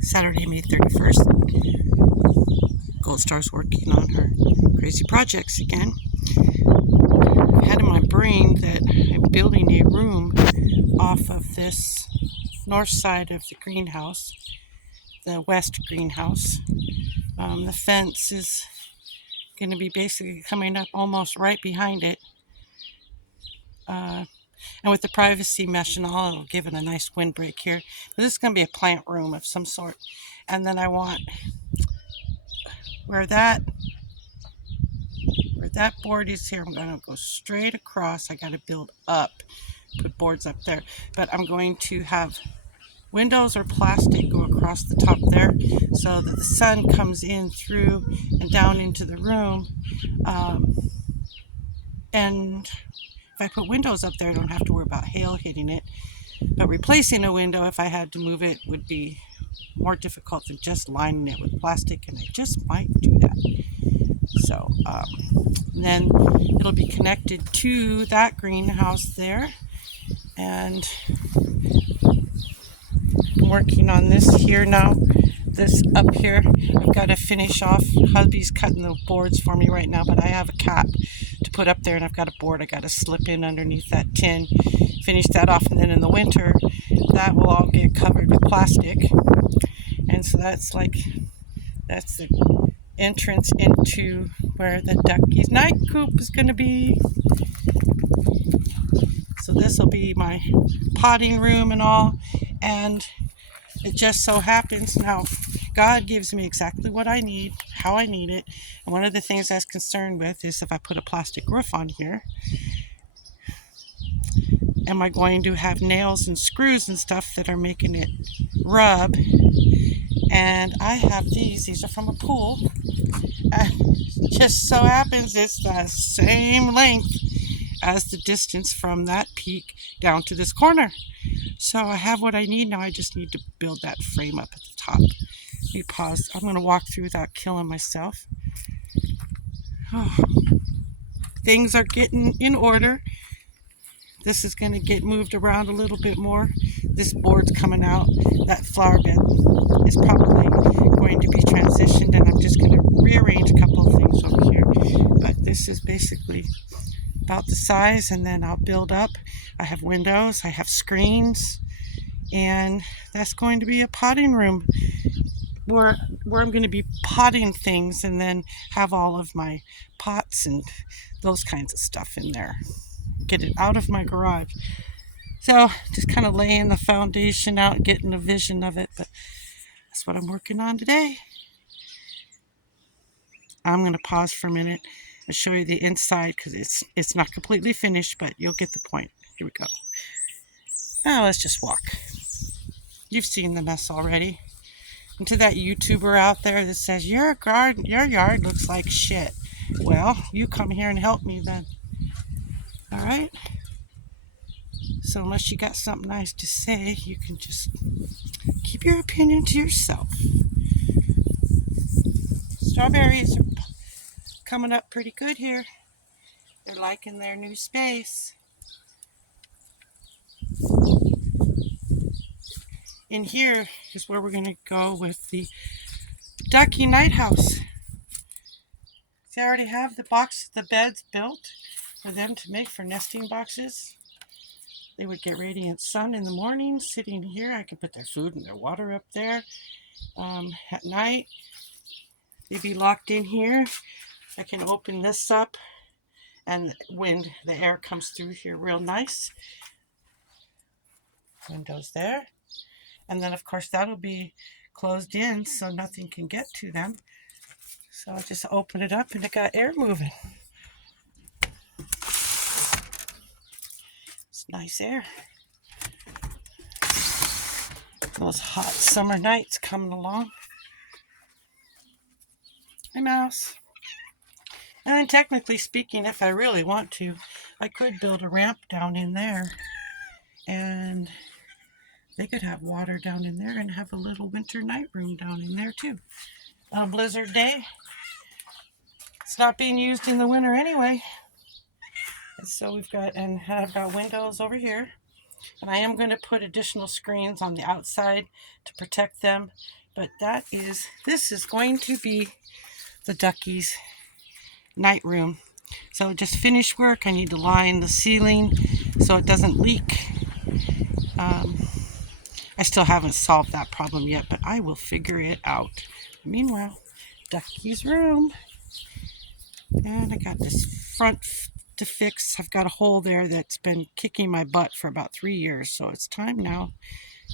Saturday, May 31st. Gold Star's working on her crazy projects again. I had in my brain that I'm building a room off of this north side of the greenhouse, the west greenhouse. The fence is going to be basically coming up almost right behind it. And with the privacy mesh and all, it'll give it a nice windbreak here. But this is going to be a plant room of some sort. And then I want where that board is here, I'm going to go straight across. I got to build up, put boards up there. But I'm going to have windows or plastic go across the top there so that the sun comes in through and down into the room. And if I put windows up there, I don't have to worry about hail hitting it. But replacing a window, if I had to move it, would be more difficult than just lining it with plastic, and I just might do that. So then it'll be connected to that greenhouse there, and I'm working on this here now. This up here, I've got to finish off. Hubby's cutting the boards for me right now, but I have a cap to put up there, and I've got a board I got to slip in underneath that tin, finish that off, and then in the winter that will all get covered with plastic. And so that's the entrance into where the ducky's night coop is going to be. So this will be my potting room and all, and it just so happens now God gives me exactly what I need, how I need it. And one of the things I was concerned with is if I put a plastic roof on here, am I going to have nails and screws and stuff that are making it rub? And I have these are from a pool. Just so happens it's the same length as the distance from that peak down to this corner. So I have what I need now. I just need to build that frame up at the top. Let me pause. I'm going to walk through without killing myself. Oh, things are getting in order. This is going to get moved around a little bit more. This board's coming out. That flower bed is probably going to be transitioned, and I'm just going to rearrange a couple of things over here. But this is basically about the size, and then I'll build up. I have windows, I have screens, and that's going to be a potting room where I'm going to be potting things, and then have all of my pots and those kinds of stuff in there. Get it out of my garage. So just kind of laying the foundation out, getting a vision of it, but that's what I'm working on today. I'm going to pause for a minute and show you the inside because it's not completely finished, but you'll get the point. Here we go. Now let's just walk. You've seen the mess already. And to that YouTuber out there that says your yard looks like shit, well, you come here and help me then. All right? So unless you got something nice to say, you can just keep your opinion to yourself. Strawberries are coming up pretty good here. They're liking their new space. In here is where we're going to go with the ducky night house. See, I already have the beds built for them to make for nesting boxes. They would get radiant sun in the morning sitting here. I could put their food and their water up there. At night, they'd be locked in here. I can open this up, and when the air comes through here real nice. Windows there. And then, of course, that'll be closed in so nothing can get to them. So I'll just open it up, and it got air moving. It's nice air. Those hot summer nights coming along. Hi, Mouse. And then technically speaking, if I really want to, I could build a ramp down in there. And they could have water down in there and have a little winter night room down in there too. On a blizzard day. It's not being used in the winter anyway. And so I've got windows over here. And I am going to put additional screens on the outside to protect them. But this is going to be the duckies' night room. So just finished work. I need to line the ceiling so it doesn't leak. I still haven't solved that problem yet, but I will figure it out. Meanwhile, Ducky's room. And I got this front to fix. I've got a hole there that's been kicking my butt for about 3 years, so it's time now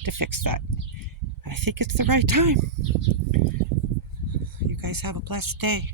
to fix that. And I think it's the right time. You guys have a blessed day.